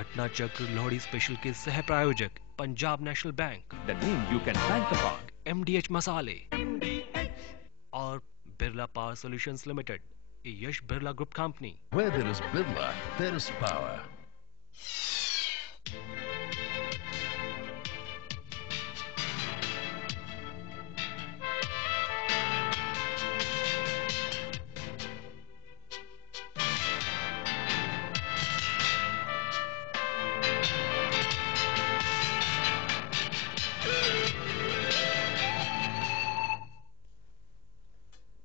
घटना चक्र लोहड़ी स्पेशल के सह प्रायोजक Punjab national bank, the name you can bank upon. MDH मसाले और Birla power solutions limited, Yash Birla group company. Where there is Birla, there is power.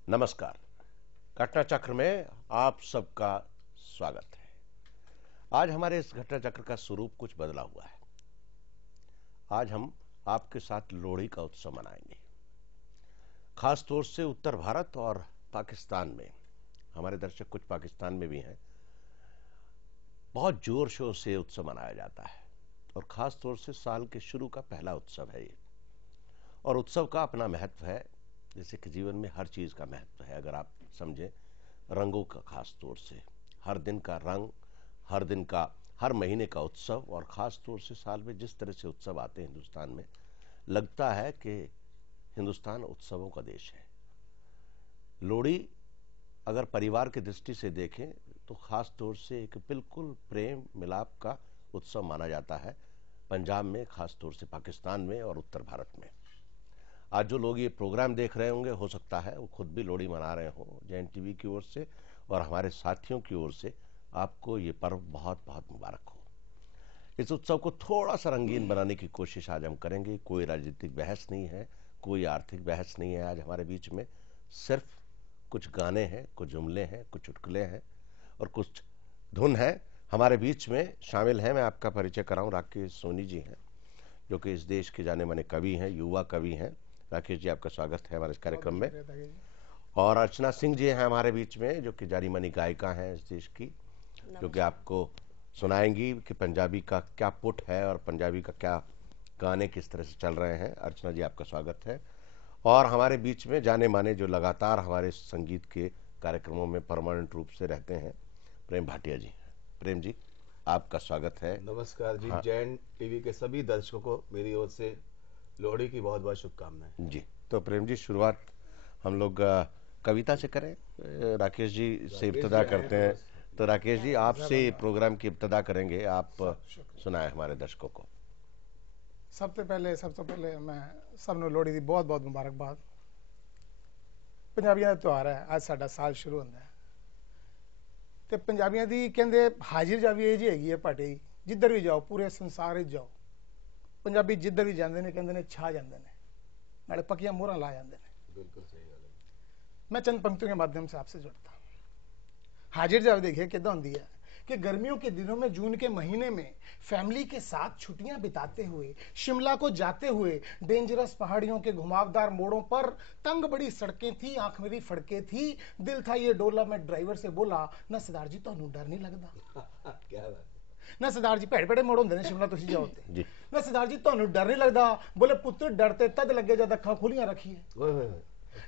नमस्कार। घटना चक्र में आप सबका स्वागत है। आज हमारे इस घटना चक्र का स्वरूप कुछ बदला हुआ है। आज हम आपके साथ लोहड़ी का उत्सव मनाएंगे। खास तौर से उत्तर भारत और पाकिस्तान में, हमारे दर्शक कुछ पाकिस्तान में भी हैं, बहुत जोर शोर से उत्सव मनाया जाता है और खास तौर से साल के शुरू का पहला उत्सव है ये। और उत्सव का अपना महत्व है, जैसे कि जीवन में हर चीज का महत्व है। अगर आप समझें, रंगों का खास तौर से, हर दिन का रंग, हर दिन का, हर महीने का उत्सव, और खास तौर से साल में जिस तरह से उत्सव आते हैं हिंदुस्तान में, लगता है कि हिंदुस्तान उत्सवों का देश है। लोहड़ी अगर परिवार की दृष्टि से देखें तो खास तौर से एक बिल्कुल प्रेम मिलाप का उत्सव माना जाता है पंजाब में, खास तौर से पाकिस्तान में और उत्तर भारत में। आज जो लोग ये प्रोग्राम देख रहे होंगे, हो सकता है वो खुद भी लोहड़ी मना रहे हों। जैन टीवी की ओर से और हमारे साथियों की ओर से आपको ये पर्व बहुत बहुत मुबारक हो। इस उत्सव को थोड़ा सा रंगीन बनाने की कोशिश आज हम करेंगे। कोई राजनीतिक बहस नहीं है, कोई आर्थिक बहस नहीं है आज हमारे बीच में। सिर्फ कुछ गाने हैं, कुछ जुमले हैं, कुछ चुटकुले हैं और कुछ धुन है। हमारे बीच में शामिल हैं, मैं आपका परिचय कराऊं, राकेश सोनी जी हैं, जो कि इस देश के जाने माने कवि हैं, युवा कवि हैं। राकेश जी, आपका स्वागत है हमारे इस कार्यक्रम में। और अर्चना सिंह जी हैं हमारे बीच में, जो कि जानी मानी गायिका हैं इस देश की, जो कि आपको सुनाएंगी कि पंजाबी का क्या पुट है और पंजाबी का क्या गाने किस तरह से चल रहे हैं। अर्चना जी, आपका स्वागत है। और हमारे बीच में जाने माने, जो लगातार हमारे संगीत के कार्यक्रमों में परमानेंट रूप से रहते हैं, प्रेम भाटिया जी। प्रेम जी, आपका स्वागत है। नमस्कार जी। हाँ। जैन टीवी के सभी दर्शकों को मेरी ओर से लोहड़ी की बहुत बहुत शुभकामनाएं जी। तो प्रेम जी, शुरुआत हम लोग कविता से करें। राकेश जी से इब्तदा करते हैं। तो राकेश जी, आपसे प्रोग्राम की इब्तदा करेंगे, आप सुनाएं हमारे दर्शकों को। सबसे पहले मैं सबनों लोहड़ी की बहुत बहुत मुबारकबाद। पंजाबियों का त्यौहार है, आज साडा साल शुरू होता है। तो पंजाबियों की कहते हाजिर जावी जी हैगी है भाटे, जिधर भी जाओ, पूरे संसार जाओ, पंजाबी जिधर भी जाते हैं कहते हैं छा जाते हैं, नाले पक्कियां मोहरां ला जाते हैं। बिल्कुल सही गल है। मैं चंद पंक्तियों के माध्यम से आपसे जुड़ता हूँ। हाजिर जावे देखिए कितना होती है कि गर्मियों के दिनों में, जून के महीने में, फैमिली के साथ छुट्टियां बिताते हुए, शिमला को जाते हुए, डेंजरस पहाड़ियों के घुमावदार मोड़ों पर, तंग बड़ी सड़कें थी, आंख मेरी फड़के थी, दिल था ये डोला, मैं ड्राइवर से बोला, ना सरदार जी ਤੁਹਾਨੂੰ डर नहीं लगता। क्या बात है। ना सरदार जी, ਭੈੜੇ मोड़ होंगे ने शिमला तुसी जाओ ते, ना सरदार जी ਤੁਹਾਨੂੰ डर नहीं लगता। बोले पुत्र, डर ते तद लगे जद अखां खुलियां रखिए।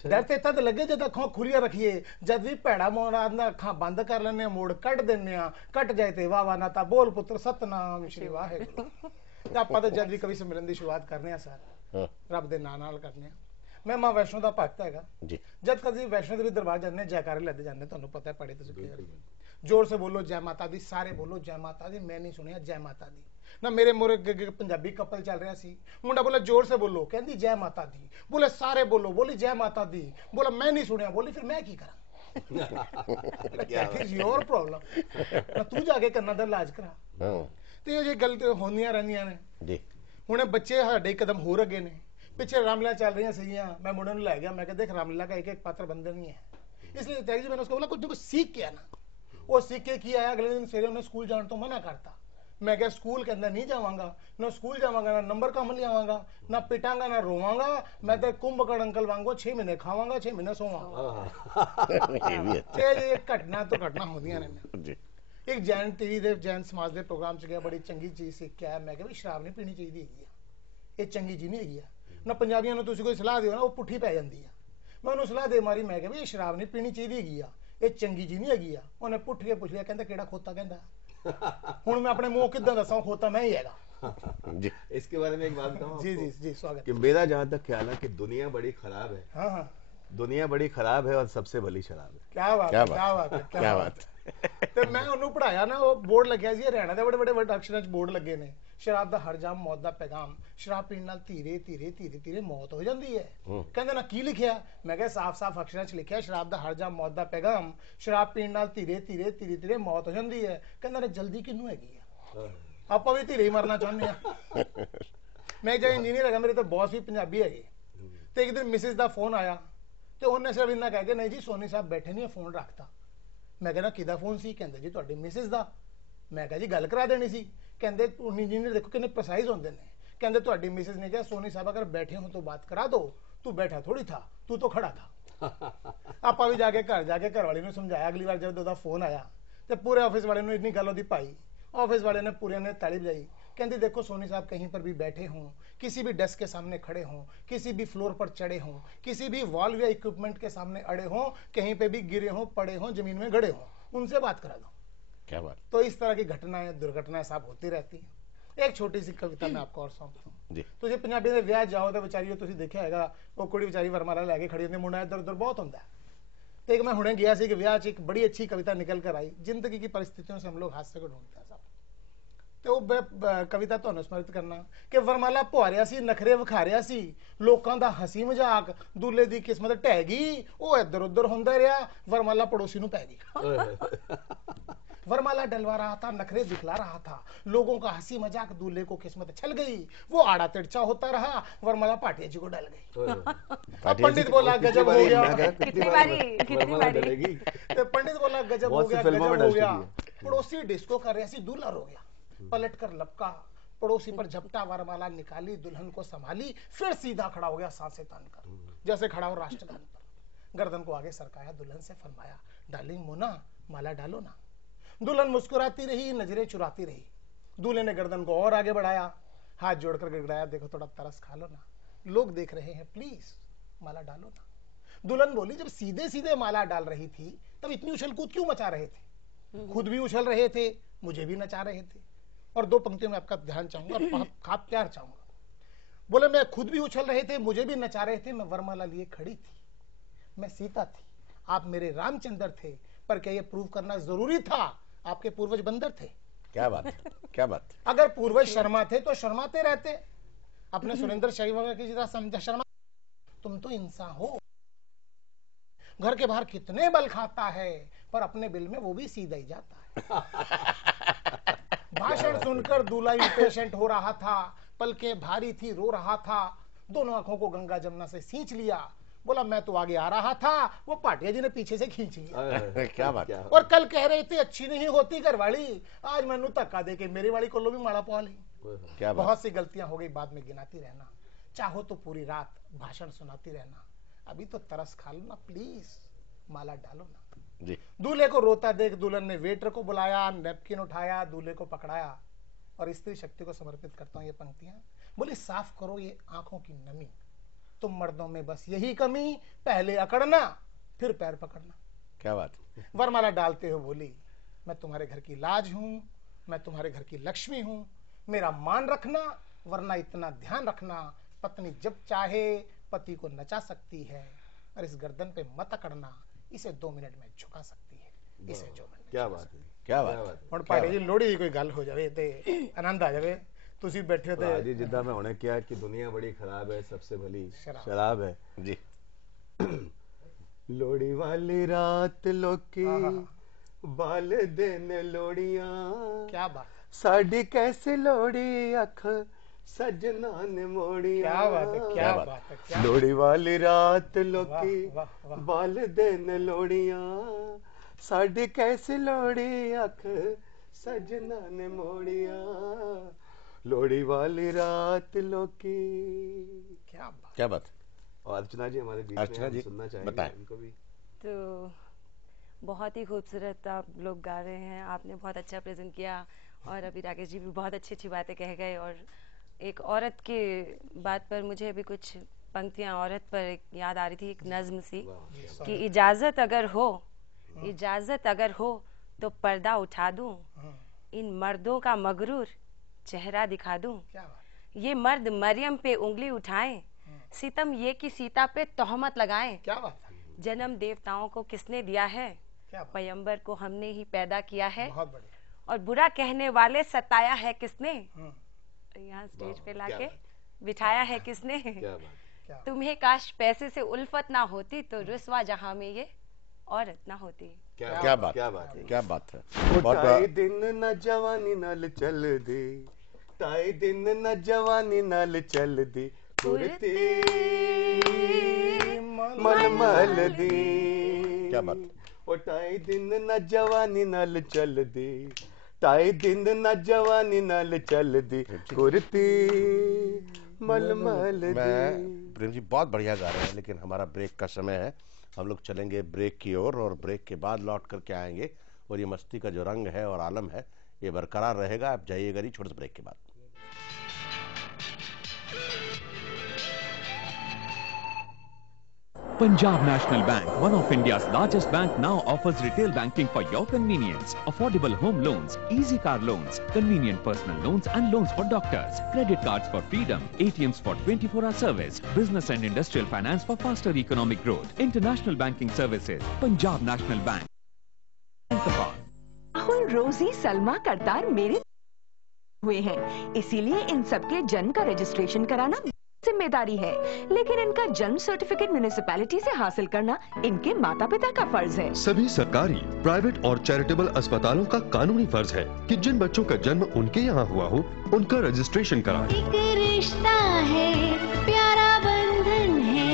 डर ते तद लगे जद अखां खुलियां रखिए, जद भी भैड़ा मोड़ आंदा अखां बंद कर लेने, मोड़ कट देने, कट जाए ते वाह वाह, ना ता बोल पुत्र सतनाम श्री वाहेगुरु। ते आपां ते जद भी कवि सम्मेलन की शुरुआत करने आ सर, रब दे नाम नाल करने। मैं मां वैष्णो का भगत हैगा जी। जद कभी वैष्णो देवी दरबार जाने, जयकारे लैदे जाने, तुहानूं पता है, पढ़े तुसीं, जोर से बोलो जय माता दी, सारे बोलो जय माता दी। मैं नहीं सुनिया जय माता दी ना। मेरे मोरे पंजाबी कपल चल रहा सी, मुंडा बोला जोर से बोलो, कहती जय माता दी। बोले सारे बोलो, बोली जय माता दी। बोला मैं नहीं सुनिया। बोली फिर मैं की करा। योर प्रॉब्लम ना, तू जाके कन्ना दा इलाज करा। तो ये गल होंदियां रहंदियां ने। हुण बच्चे साडे कदम होर अगे ने। पिछे रामलीला चल रही सीगियां, मैं मुंडे नूं लै गया, मैं देख रामलीला का एक एक पात्र बंदे नहीं है, इसलिए त्यागी जी मैंने उसको बोला कुछ ना कुछ सीख के आना। वो सीख के की आया, अगले दिन सवेरे उन्हें स्कूल जाने तो मना करता। मैं क्या स्कूल के अंदर नहीं जावांगा, ना स्कूल जावांगा, ना नंबर कम लियावांगा, ना पिटांगा, ना रोवांगा। मैं तो कुंभकर्ण अंकल वांगो 6 महीने खावांगा, 6 महीने सोवांगा। ये घटना तो घटना होंदियां ने। एक जैन टीवी दे, जैन समाज के प्रोग्राम च गया, बड़ी चंगी चीज सीख के आया। मैं क्या भी शराब नहीं पीनी चाहिए हैगी, ये चंगी चीज नहीं हैगी ना। पंजाबियों नूं तुसीं कोई सलाह दिओ ना, वो पुट्ठी पै जांदी है। मैं उन्होंने सलाह दे मारी, मैं क्या भी ये शराब नहीं पीनी चाहिए हैगी, ये चंगी चीज नहीं हैगी। उन्हें पुੱਠ के पुੱਛ लिया, कहता केड़ा खोता, कहता हुण मैं अपने मुंह किद्दां दसां, खोता मैं ही हैगा जी। इसके बारे में एक बात बताऊं जी आपको? जी जी स्वागत कि मेरा जहां तक ख्याल है कि दुनिया बड़ी खराब है। हाँ हाँ दुनिया बड़ी खराब है और सबसे भली शराब है। क्या बात क्या है, बात क्या बात है, क्या बात ਤੇ ਮੈਂ ਉਹਨੂੰ ਪੜਾਇਆ ਨਾ, ਉਹ ਬੋਰਡ ਲੱਗਿਆ ਸੀ ਹਰਿਆਣਾ ਦੇ, ਬੜੇ ਬੜੇ ਅਕਸ਼ਰਾਂ 'ਚ ਬੋਰਡ ਲੱਗੇ ਨੇ, ਸ਼ਰਾਬ ਦਾ ਹਰਜਾਮ ਮੌਤ ਦਾ ਪੈਗਾਮ, ਸ਼ਰਾਬ ਪੀਣ ਨਾਲ ਧੀਰੇ ਧੀਰੇ ਧੀਰੇ ਧੀਰੇ ਮੌਤ ਹੋ ਜਾਂਦੀ ਹੈ। ਕਹਿੰਦੇ ਨਾ ਕੀ ਲਿਖਿਆ? ਮੈਂ ਕਿਹਾ ਸਾਫ਼-ਸਾਫ਼ ਅਕਸ਼ਰਾਂ 'ਚ ਲਿਖਿਆ ਸ਼ਰਾਬ ਦਾ ਹਰਜਾਮ ਮੌਤ ਦਾ ਪੈਗਾਮ, ਸ਼ਰਾਬ ਪੀਣ ਨਾਲ ਧੀਰੇ ਧੀਰੇ ਧੀਰੇ ਧੀਰੇ ਮੌਤ ਹੋ ਜਾਂਦੀ ਹੈ। ਕਹਿੰਦਾ ਨੇ ਜਲਦੀ ਕਿਹਨੂੰ ਹੈਗੀ ਆ? ਆਪਾਂ ਵੀ ਧੀਰੇ ਹੀ ਮਰਨਾ ਚਾਹੁੰਦੇ ਆ। ਮੈਂ ਜਿਹੜਾ ਇੰਜੀਨੀਅਰ ਹੈਗਾ, ਮੇਰੇ ਤਾਂ ਬੌਸ ਵੀ ਪੰਜਾਬੀ ਹੈਗੇ, ਤੇ ਇੱਕ ਦਿਨ ਮਿਸਿਸ ਦਾ ਫੋਨ ਆਇਆ ਤੇ ਉਹਨੇ ਸਿਰਫ ਇੰਨਾ ਕਹਿ ਕੇ, ਨਹੀਂ ਜੀ ਸੋਨੀ ਸਾਹਿਬ ਬੈਠੇ ਨਹੀਂ, ਫੋਨ ਰੱਖਤਾ। ਮੈਂ ਕਹਿੰਦਾ ਕਿਹਦਾ ਫੋਨ ਸੀ? ਕਹਿੰਦੇ ਜੀ ਤੁਹਾਡੀ ਮਿਸਿਸ ਦਾ। ਮੈਂ ਕਿਹਾ ਜੀ ਗੱਲ ਕਰਾ ਦੇਣੀ ਸੀ। ਕਹਿੰਦੇ ਇੰਜੀਨੀਅਰ ਦੇਖੋ ਕਿੰਨੇ ਪ੍ਰੀਸਾਈਜ਼ ਹੁੰਦੇ ਨੇ। ਕਹਿੰਦੇ ਤੁਹਾਡੀ ਮਿਸਿਸ ਨੇ ਕਿਹਾ सोनी साहब अगर बैठे हो तो बात करा दो, तू बैठा थोड़ी था, तू तो खड़ा था। ਆਪਾਂ ਵੀ ਜਾ ਕੇ ਘਰ ਵਾਲੀ ਨੂੰ ਸਮਝਾਇਆ। ਅਗਲੀ ਵਾਰ ਜਦੋਂ ਉਹਦਾ ਫੋਨ ਆਇਆ ਤੇ ਪੂਰੇ ਆਫਿਸ ਵਾਲੇ ਨੂੰ ਇੰਨੀ ਗੱਲ ਉਹਦੀ ਪਾਈ, ऑफिस वाले ने पूरे ने ताली बजाई। कहते देखो सोनी साहब कहीं पर भी बैठे हों, किसी भी डेस्क के सामने खड़े हों, किसी भी फ्लोर पर चढ़े हों, किसी भी वॉल्व या इक्विपमेंट के सामने अड़े हों, कहीं पे भी गिरे हों, पड़े हों, जमीन में गड़े हों, उनसे बात करा दो। क्या बात। तो इस तरह की घटनाएं दुर्घटनाएं साहब होती रहती हैं। एक छोटी सी कविता मैं आपको और सौंपता हूं। तो जे पंजाबी दे विआह जाओ तो बेचारी तुसीं देखिया हैगा, वो कुड़ी बेचारी वरमाला लैके खड़ी होंदी, मुंडा इधर उधर बहुत होंदा है। तो एक मैं हुणे गया सी कि विआह च एक बड़ी अच्छी कविता निकल कर आई, जिंदगी की परिस्थितियों से हम लोग हास्य को ढूंढते हैं साहब। तो वो कविता तुहानूं समर्पित करना कि वरमाला पुआरिया सी, नखरे विखारिया सी, लोकां दा हसी मजाक, दूल्हे दी किस्मत ढह गई, वो इधर उधर होंदा रहा, वरमाला पड़ोसी नूं पै गई। वरमाला डलवा रहा था, नखरे दिखला रहा था, लोगों का हंसी मजाक, दूल्हे को किस्मत छल गई, वो आड़ा तिरछा होता रहा, वरमाला पाटिया जी को डल गई। पंडित बोला गजब हो गया, कितनी बारी पंडित बोला गजब हो गया, गजब हो गया। पड़ोसी डिस्को कर रहा सी, दूल्हा रो गया, पलट कर लपका, पड़ोसी पर झपटा, वरमाला निकाली, दुल्हन को संभाली, फिर सीधा खड़ा हो गया सांसें तानकर, जैसे खड़ा हो राष्ट्रगान पर। गर्दन को आगे सरकाया, दुल्हन से फरमाया, डार्लिंग मोना माला डालो ना। दुल्हन मुस्कुराती रही, नजरें चुराती रही। दूल्हे ने गर्दन को और आगे बढ़ाया, हाथ जोड़कर गिड़गिड़ाया, देखो थोड़ा तरस खा लो ना, लोग देख रहे हैं, प्लीज माला डालो ना। दुल्हन बोली, जब सीधे सीधे माला डाल रही थी तब इतनी उछल कूद क्यों मचा रहे थे? खुद भी उछल रहे थे, मुझे भी नचा रहे थे। और दो पंक्तियों में आपका ध्यान चाहूंगा और खाप प्यार चाहूंगा। बोले मैं खुद भी उछल रहे थे, मुझे भी नचा रहे थे, मैं वरमाला लिए खड़ी थी, मैं सीता थी, आप मेरे रामचंद्र थे, पर क्या ये प्रूव करना जरूरी था आपके पूर्वज बंदर थे? क्या बात, क्या बात। अगर पूर्वज शर्मा थे तो शर्माते रहते, अपने सुरेंद्र शर्मा की तरह समझा शर्मा। तुम तो इंसान हो, घर के बाहर कितने बल खाता है, पर अपने बिल में वो भी सीधा ही जाता है। भाषण सुनकर दूल्हा इंपेशेंट हो रहा था, पलकें भारी थी, रो रहा था, दोनों आंखों को गंगा जमुना से सींच लिया। बोला मैं तो आगे आ रहा था, वो पाटिया जी ने पीछे से खींच लिया। क्या बात। और कल कह रहे थे अच्छी नहीं होती घरवाली, आज मैनू धक्का दे के मेरी वाली को लो भी माड़ा पवा ली। क्या बात। बहुत सी गलतियां हो गई, बाद में गिनाती रहना, चाहो तो पूरी रात भाषण सुनाती रहना, अभी तो तरस खा लो ना, प्लीज माला डालो ना जी। दूल्हे को रोता देख दुल्हन ने वेटर को बुलाया, नैपकिन उठाया, दूल्हे को पकड़ाया और स्त्री शक्ति को समर्पित करता हूं ये पंक्तियां। बोली साफ करो ये आंखों की नमी, तुम मर्दों में बस यही कमी, पहले अकड़ना फिर पैर पकड़ना। क्या बात। वरमाला डालते हो बोली, मैं तुम्हारे घर की लाज हूं, मैं तुम्हारे घर की लक्ष्मी हूं, मेरा मान रखना, वरना इतना ध्यान रखना, पत्नी जब चाहे पति को नचा सकती है, और इस गर्दन पे मत अकड़ना, इसे 2 मिनट में झुका सकती है, इसे जो क्या बात है, क्या बात। ਹੁਣ ਪਾੜੇ ਜੀ ਲੋਹੜੀ ਦੀ ਕੋਈ ਗੱਲ ਹੋ ਜਾਵੇ ਤੇ ਆਨੰਦ ਆ ਜਾਵੇ, ਤੁਸੀਂ ਬੈਠੇ ਹੋ ਤੇ जी जिद्दां मैं हुणे क्या कि दुनिया बड़ी खराब है, सबसे भली शराब। शराब है जी। लोड़ी वाली रात लोकी बाल दिन लोड़ियां, क्या बात, साडी कैसी लोड़ी अख सजना ने मोड़ियां। क्या बात है, क्या बात है, क्या लोड़ी वाली रात लोकी वाह, वाह। बाल दिन लोड़ियां, साडी कैसी लोड़ी अख सजना ने मोड़ियां, लोड़ी वाली रात लोकी। क्या बात। क्या बात। और अर्चना जी हमारे बीच अर्चना में जी, सुनना चाहेंगे बताएं। उनको भी। तो बहुत ही खूबसूरत आप लोग गा रहे हैं, आपने बहुत अच्छा प्रेजेंट किया, और अभी राकेश जी भी बहुत अच्छी अच्छी बातें कह गए। और एक औरत के बात पर मुझे अभी कुछ पंक्तियां औरत पर याद आ रही थी, एक नज्म सी कि इजाजत अगर हो, इजाजत अगर हो तो पर्दा उठा दूं, इन मर्दों का मगरूर चेहरा दिखा दूं। क्या बात, ये मर्द मरियम पे उंगली उठाएं, सितम ये कि सीता पे तोहमत लगाएं। क्या बात है, जन्म देवताओं को किसने दिया है, क्या बात, पैगंबर को हमने ही पैदा किया है। बहुत बढ़िया। और बुरा कहने वाले सताया है किसने, यहाँ स्टेज पे क्या लाके बात। बिठाया है किसने। क्या बात। क्या तुम्हें काश पैसे से उल्फत ना होती तो रुस्वा जहां में ये औरत ना होती। क्या बात, क्या बात है। क्या बात है। ताए दिन न जवानी नाल चल दे, ताए दिन न जवानी नाल चल दे, कुर्ती मलमल दी। क्या बात। ओ ताए दिन न जवानी नाल चल दे, ताए दिन न जवानी नाल चल दे, कुर्ती मलमल दी। प्रेम जी बहुत बढ़िया गा रहे हैं, लेकिन हमारा ब्रेक का समय है। हम लोग चलेंगे ब्रेक की ओर और ब्रेक के बाद लौट करके आएंगे और ये मस्ती का जो रंग है और आलम है ये बरकरार रहेगा। आप जाइएगा नहीं, छोटे से ब्रेक के बाद। Punjab National Bank, one of India's largest bank, now offers retail banking for your convenience. Affordable home loans, easy car loans, convenient personal loans and loans for doctors, credit cards for freedom, ATMs for 24-hour service, business and industrial finance for faster economic growth, international banking services. Punjab National Bank. Rahul, रोजी, सलमा, करतार मेरे हुए हैं, इसीलिए इन सबके जन्म का registration कराना जिम्मेदारी है। लेकिन इनका जन्म सर्टिफिकेट म्युनिसिपैलिटी से हासिल करना इनके माता पिता का फर्ज है। सभी सरकारी, प्राइवेट और चैरिटेबल अस्पतालों का कानूनी फर्ज है कि जिन बच्चों का जन्म उनके यहाँ हुआ हो उनका रजिस्ट्रेशन कराएं। एक रिश्ता है, प्यारा बंधन है,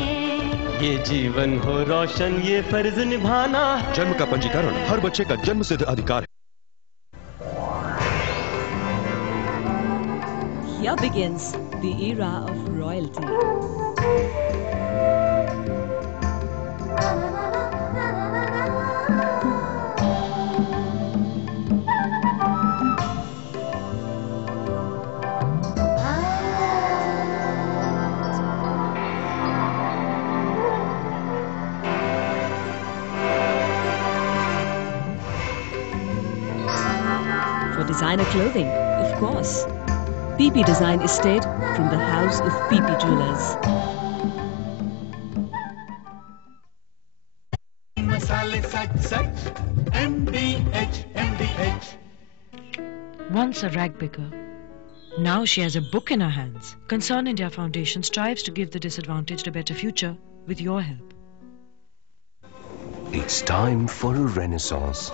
ये जीवन हो रोशन, ये फर्ज निभाना है। जन्म का पंजीकरण हर बच्चे का जन्म सिद्ध अधिकार है। Here begins the era of royalty. For designer clothing, of course. PP Design Estate from the House of PP Jewelers. Once a rag picker, now she has a book in her hands. Concern India Foundation strives to give the disadvantaged a better future with your help. It's time for a renaissance.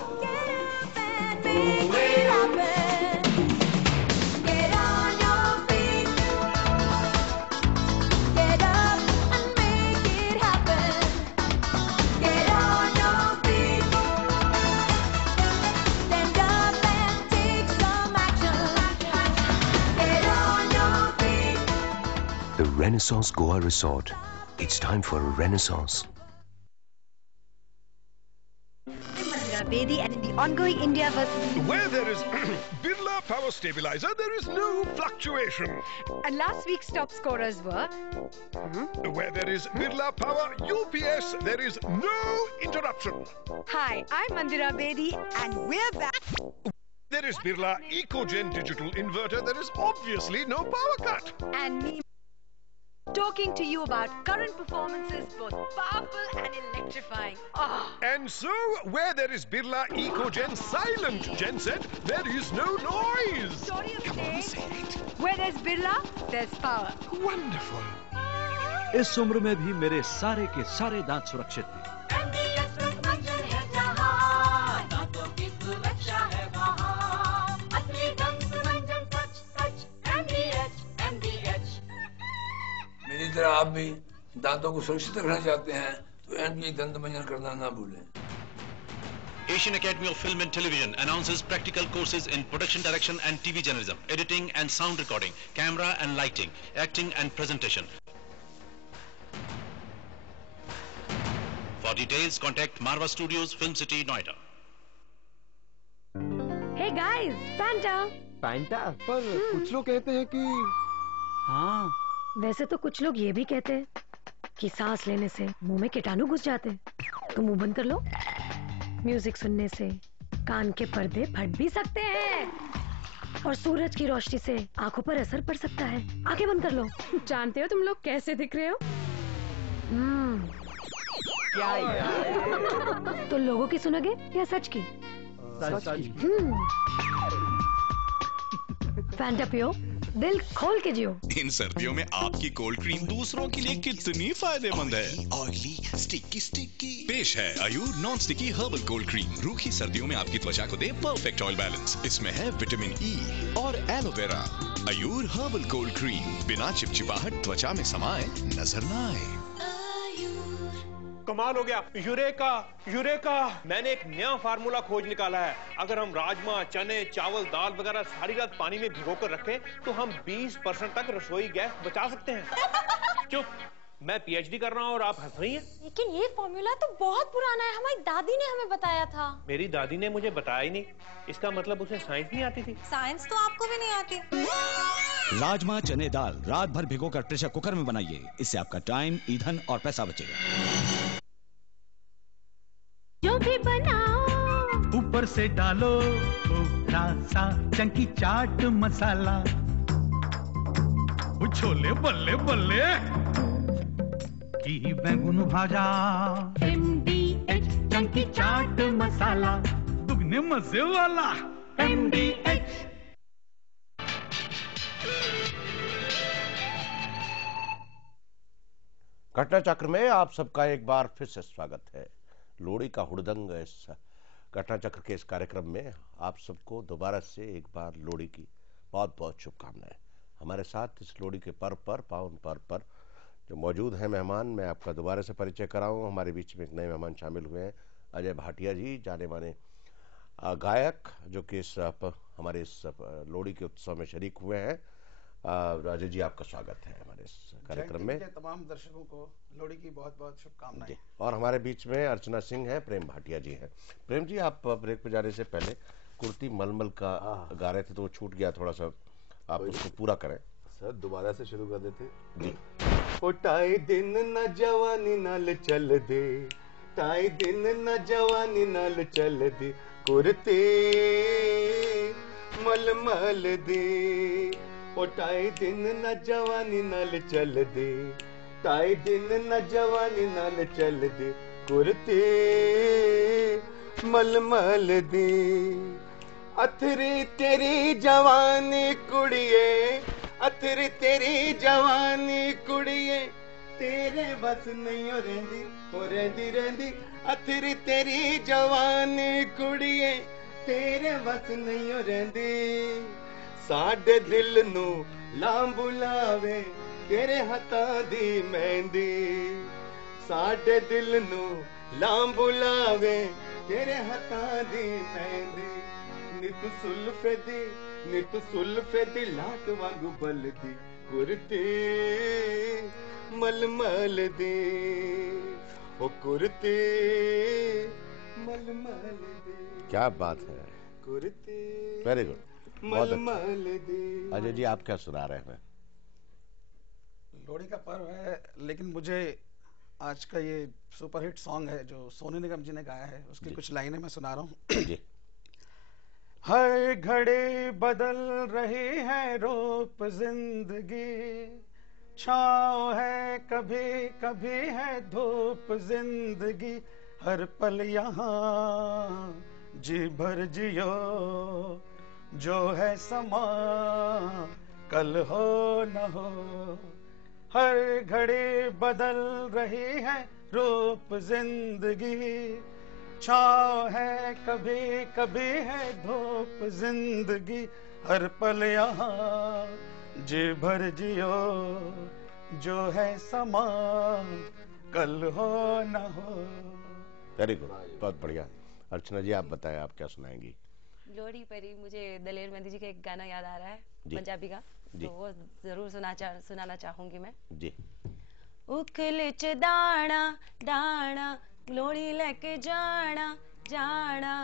The Renaissance Goa Resort. It's time for a renaissance. Bedi and in the ongoing India versus... Where there is Birla Power Stabilizer, there is no fluctuation. And last week's top scorers were... Where there is Birla Power UPS, there is no interruption. Hi, I'm Mandira Bedi and we're back. There is Birla EcoGen Digital Inverter, there is obviously no power cut. And me talking to you about current performances, both powerful and electrifying. Oh. And so, where there is Birla EcoGen Silent Genset, there is no noise. Story of the day. Where there's Birla, there's power. Wonderful. इस उम्र में भी मेरे सारे के सारे दांत सुरक्षित हैं। मेरी तरह आप भी दांतों को सुरक्षित रखना चाहते हैं तो एमबीए दंत मंजन करना ना भूलें। Asian Academy of Film and Television announces practical courses in production direction and TV journalism, editing and sound recording, camera and lighting, acting and presentation. For details, contact Marva Studios, Film City, Noida. Hey guys, Fanta. Fanta? पर कुछ लोग कहते हैं कि हाँ, वैसे तो कुछ लोग ये भी कहते हैं कि सांस लेने से मुंह में कीटाणु घुस जाते हैं, तो मुंह बंद कर लो। म्यूजिक सुनने से कान के पर्दे फट भी सकते हैं और सूरज की रोशनी से आंखों पर असर पड़ सकता है। आंखें बंद कर लो। जानते हो तुम लोग कैसे दिख रहे हो? क्या तो लोगों की सुनोगे या सच की? फैंटा पियो, दिल खोल के जियो। इन सर्दियों में आपकी कोल्ड क्रीम दूसरों के लिए कितनी फायदेमंद है। Oily sticky sticky. पेश है Ayur non sticky herbal cold cream. रूखी सर्दियों में आपकी त्वचा को दे परफेक्ट ऑयल बैलेंस। इसमें है विटामिन ई और aloe vera. Ayur herbal cold cream, बिना चिपचिपाहट त्वचा में समाए नजर न आए। कमाल हो गया। यूरेका यूरेका, मैंने एक नया फार्मूला खोज निकाला है। अगर हम राजमा, चने, चावल, दाल वगैरह सारी रात पानी में भिगोकर रखें तो हम 20% तक रसोई गैस बचा सकते हैं। चुप, मैं पीएचडी कर रहा हूँ और आप हंस रही हैं। लेकिन ये फॉर्मूला तो बहुत पुराना है, हमारी दादी ने हमें बताया था। मेरी दादी ने मुझे बताया ही नहीं, इसका मतलब उसे साइंस नहीं आती थी। साइंस तो आपको भी नहीं आती। राजमा, चने, दाल रात भर भिगोकर प्रेशर कुकर में बनाइए। इससे आपका टाइम, ईंधन और पैसा बचेगा। जो भी बनाओ ऊपर से डालो थोड़ा सा चंकी चाट मसाला। छोले बल्ले बल्ले की बैंगन भाजा। MDH चंकी चाट मसाला, दुगने मजे वाला। MDH। घटना चक्र में आप सबका एक बार फिर से स्वागत है। लोहड़ी का हुड़दंग इस घटना चक्र के इस कार्यक्रम में आप सबको दोबारा से एक बार लोहड़ी की बहुत बहुत शुभकामनाएं। हमारे साथ इस लोहड़ी के पर्व पर, पावन पर्व पर जो मौजूद हैं मेहमान, मैं आपका दोबारा से परिचय कराऊं। हमारे बीच में एक नए मेहमान शामिल हुए हैं, अजय भाटिया जी, जाने माने गायक, जो कि हमारे इस लोहड़ी के उत्सव में शरीक हुए हैं। अजय जी, आपका स्वागत है हमारे इस कार्यक्रम में। तमाम दर्शकों को लोहड़ी की बहुत बहुत शुभकामनाएं। और हमारे बीच में अर्चना सिंह है, प्रेम भाटिया जी हैं। प्रेम जी, आप ब्रेक पे जाने से पहले कुर्ती मलमल का गा रहे थे तो वो छूट गया, थोड़ा सा आप उसको पूरा करें। सर दोबारा से शुरू कर देते जी। ओ टाई दिन न जवानी नाल चल दे, टाई दिन न जवानी नाल चल दे, कुर्ते मलमल दे। ओ टाई दिन न जवानी नाल चल दे, टाई दिन न जवानी नाल चल दे, कुर्ते मलमल दे। अथरी तेरी जवानी कुड़िए, अथरी तेरी जवानी कुड़िए, तेरे बस नहीं हो रेंदी, हो रेंदी रेंदी। अथरी तेरी जवानी कुड़िए, तेरे बस नहीं हो रेंदी। साडे दिल नू लांबू लावे तेरे हथां दी मेहंदी। साडे दिल नू लांबू लावे तेरे हथां दी मेहंदी। नित सुल्फे दी, नित सुल्फे दी लाट वांगू बलदी, कुर्ते मलमल दे। ओ कुर्ते मलमल दे। क्या बात है, कुर्ते वेरी गुड, बहुत मलमल दे। अजय जी, आप क्या सुना रहे हैं? लोहड़ी का पर्व है, लेकिन मुझे आज का ये सुपरहिट सॉन्ग है जो सोनू निगम जी ने गाया है, उसकी कुछ लाइनें मैं सुना रहा हूँ जी। हर घड़ी बदल रही है रूप जिंदगी, छाँव है कभी कभी है धूप जिंदगी। हर पल यहाँ जी भर जियो, जो है समा कल हो न हो। हर घड़ी बदल रही है रूप जिंदगी, छाँव है कभी कभी है धूप जिंदगी। हर पल यहाँ जी भर जियो, जो है समा कल हो न हो। वेरी गुड, बहुत बढ़िया। अर्चना जी, आप बताएं, आप क्या सुनाएंगी? लोहड़ी पर ही मुझे दलेर मेहंदी जी का एक गाना याद आ रहा है, पंजाबी का, तो वो जरूर सुनाना चाहूंगी मैं जी। उखल च दाना दाना, लोहड़ी लेके जाना जाना,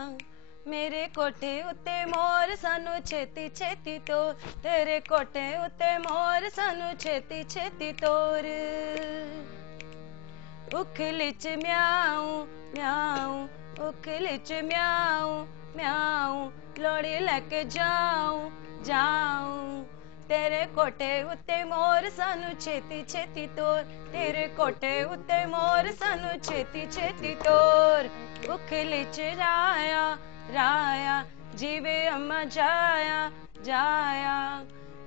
मेरे कोठे उत्ते मोर सानू छेती छेती तोर, तेरे कोठे उत्ते मोर सानू छेती छेती तोर। उखल च म्याऊं म्याऊं, उखली च म्याऊं म्याऊं लोड़ी लेके जाऊं जाऊं तेरे कोठे उत्ते मोर सानू छेती छेती तोर तेरे कोठे उत्ते मोर सानू छेती छेती तोर उखली च राया राया जीवे अम्मा जाया जाया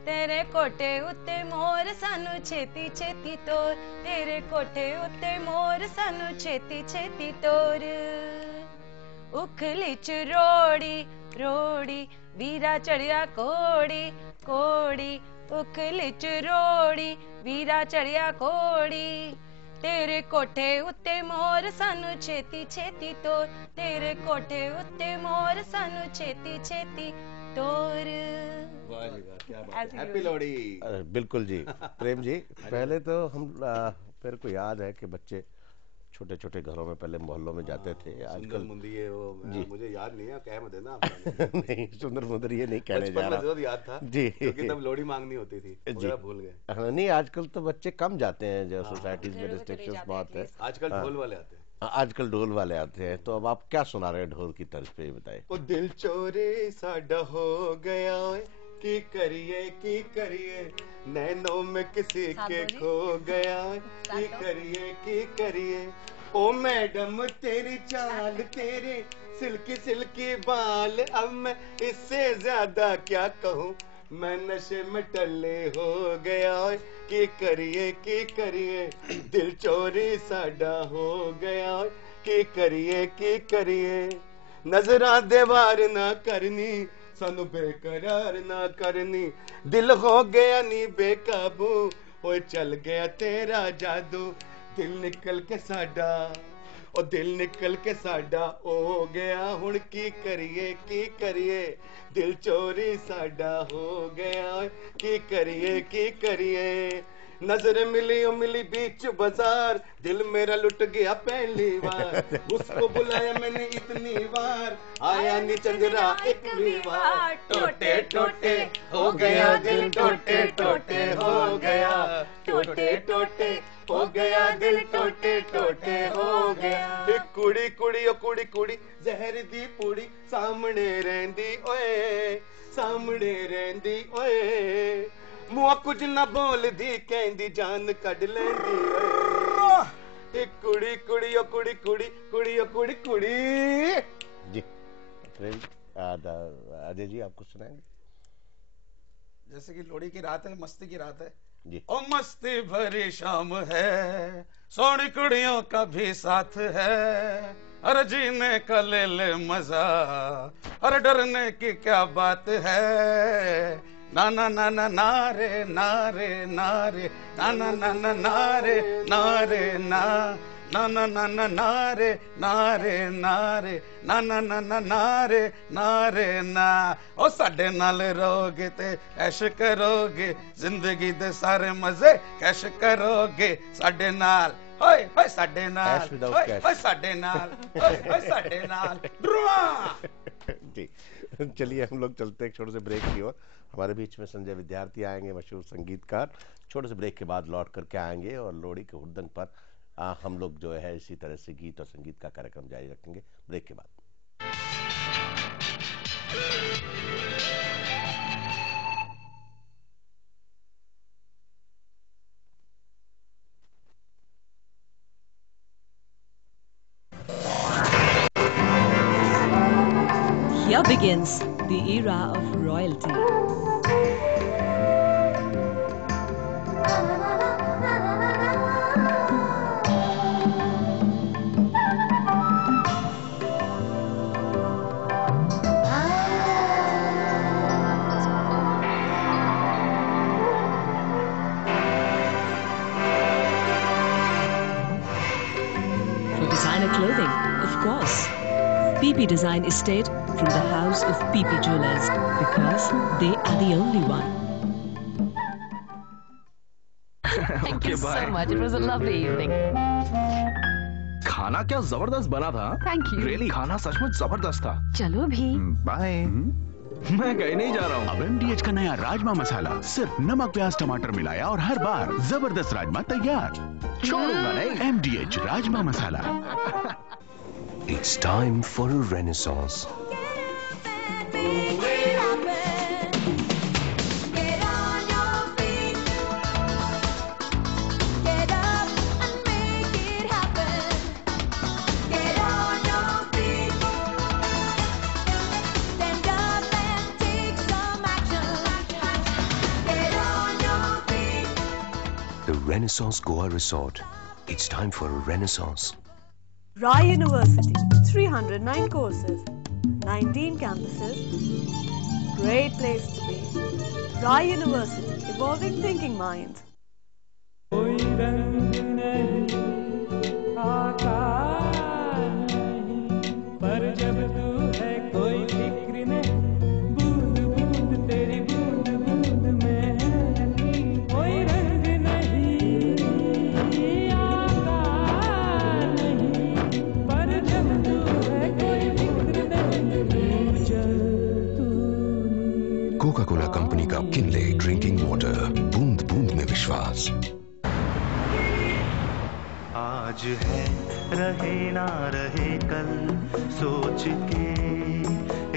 तेरे कोठे उत्ते मोर सानू छेती छेती तोर तेरे कोठे उत्ते मोर सानू छेती छेती तोर उखली च रोड़ी रोड़ी वीरा चढ़िया कोड़ी कोड़ी उखली च रोड़ी वीरा चढ़िया कोड़ी तेरे कोठे उत्ते मोर सानू छेती छेती तोर तेरे कोठे उत्ते मोर सानू छेती छेती तोर। वाह जी वाह, क्या बात है। हैप्पी लोहड़ी। बिल्कुल जी। प्रेम जी, पहले तो हम मेरे को याद है कि बच्चे छोटे छोटे घरों में पहले मोहल्लों में जाते थे। आजकल मुंदिये वो मुझे याद नहीं है, कह मत देना नहीं, सुंदर मुंदरिये नहीं कहने जा रहा। जरूर याद था जी, क्योंकि तब लोहड़ी मांगनी होती थी जी, भूल गए। नहीं, आजकल तो बच्चे कम जाते हैं, जो सोसाइटीज में रिस्ट्रिक्शंस बहुत है। आजकल ढोल वाले आते हैं। आजकल ढोल वाले आते हैं। तो अब आप क्या सुना रहे हैं ढोल की तर्ज पे, बताए। ओ दिल चोरी साडा हो गया की करिए नैनों में किसी के खो गया की करिए ओ मैडम तेरी चाल तेरे सिल्की सिल्की बाल अब मैं इससे ज्यादा क्या कहूँ मैं नशे में टल्ले हो गया की करिए दिल चोरी साडा हो गया की करिए नजरा दीवार ना करनी सानू बेकरार ना करनी दिल हो गया नी बेकाबू ओए चल गया तेरा जादू दिल निकल के साडा ओ दिल निकल के साडा ओ गया हुण की करिए दिल चोरी साडा हो गया की करिए नजर मिली ओ मिली बीच बाजार दिल मेरा लुट गया पहली बार उसको बुलाया मैंने इतनी बार आया नी चंद्रा एक भी बार टोटे टोटे हो गया दिल टोटे टोटे हो गया टोटे टोटे हो गया दिल टोटे टोटे हो गया एक कुड़ी कुड़ी ओ कुड़ी कुड़ी जहर दी पूड़ी सामने रहंदी ओए मुआ कुछ ना बोल दी कहंदी जान कढ लेंदी एक कुड़ी कुड़ी ओ कुड़ी कुड़ी कुड़ी ओ कुड़ी कुड़ी जी। फ्रेंड अजय जी आप कुछ सुनाएंगे? जैसे कि लोहड़ी की रात है, मस्ती की रात है जी। ओ मस्ती भरी शाम है सोनी कुड़ियों का भी साथ है अरे जीने का ले ले मजा अरे डरने की क्या बात है ना ना ना ना नारे नारे नारे ना ना ना ना नारे नारे ना ना ना ना ना नारे नारे नारे ना ना ना ना नारे नारे ना ओ साडे नाल रहोगे ते ऐश करोगे जिंदगी दे सारे मजे कैश करोगे साडे नाल ओए ओए साडे नाल ओए साडे नाल ओए साडे नाल जी। चलिए हम लोग चलते हैं छोटे से ब्रेक की ओर। हमारे बीच में संजय विद्यार्थी आएंगे, मशहूर संगीतकार। छोटे से ब्रेक के बाद लौट करके आएंगे और लोहड़ी के हुड़दंग पर हम लोग जो है इसी तरह से गीत और संगीत का कार्यक्रम जारी रखेंगे ब्रेक के बाद। Here begins the era of royalty. For designer clothing, of course. PP Design Estate from the house of PP Jewelers because they are the only one. Thank you so much. It was a lovely evening. खाना क्या जबरदस्त बना था। Thank you. Really, खाना सचमुच जबरदस्त था। चलो भी। बाय। मैं कहीं नहीं जा रहा हूँ। अब MDH का नया राजमा मसाला, सिर्फ नमक प्याज टमाटर मिलाया और हर बार जबरदस्त राजमा तैयार। छोड़ूंगा नहीं। MDH rajma masala. It's time for a renaissance. The Renaissance Goa Resort. It's time for a renaissance. Rai University, 309 courses, 19 campuses. Great place to be. Rai University, evolving thinking minds. Coca Cola company का किनले ड्रिंकिंग वाटर, बूंद बूंद में विश्वास। आज है रहे ना रहे कल, सोच के